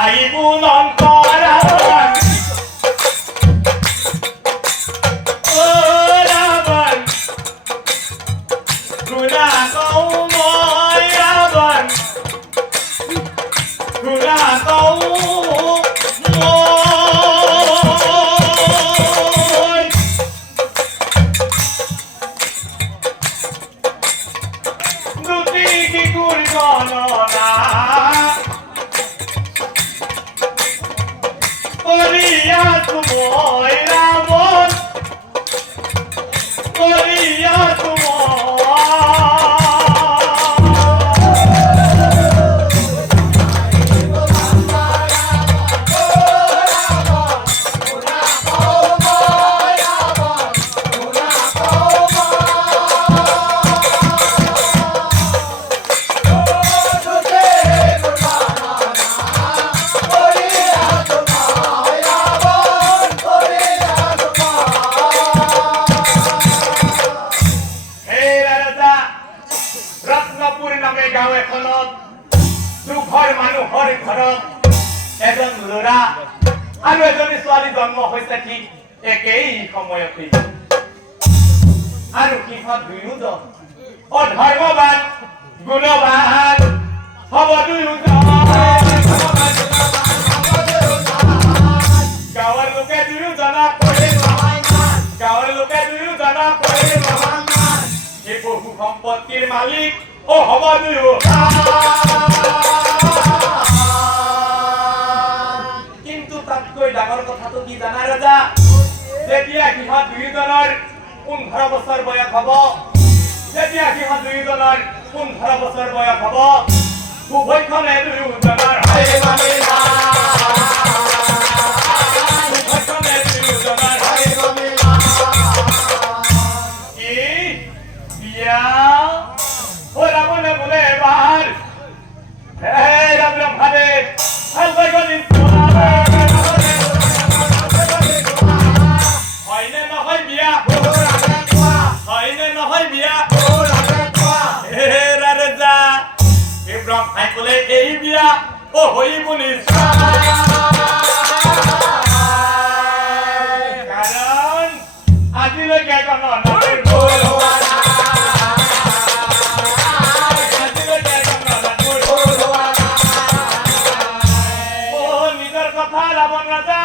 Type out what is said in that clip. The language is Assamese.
আইবুন অন্তৰাবান ও ৰাবান গুনা কৌময় ৰাবান গুনা কৌময় দুটি কি গুৰগণনা কৰিয়া তুময় ৰাবণ কৰিয়া ৰত্নপুৰ নামে গাঁও এখনত দুঘৰ মানুহৰ ঘৰত এজন ল'ৰা আৰু এজনী ছোৱালী জন্ম হৈছে ঠিক একেই সময়তে আৰু সিহঁত দুয়োজন অধৰ্মবান গুণবান হ'ব দুয়োজন গাঁৱৰ লোকে দুয়োজনক গাঁৱৰ লোকে দুয়োজনক এই বহু সম্পত্তিৰ মালিক ও হ'ব কিন্তু তাতকৈ ডাঙৰ কথাটো কি জানা ৰজা যেতিয়া সিহঁত দুয়োজনৰ 15 বছৰ বয়স হ'ব যেতিয়া সিহঁত দুয়োজনৰ 15 বছৰ বয়স হ'ব উভয়খনে দুয়োজনৰ এই বিয়া ও হইবনি কাৰণ আজিলৈকে কোনো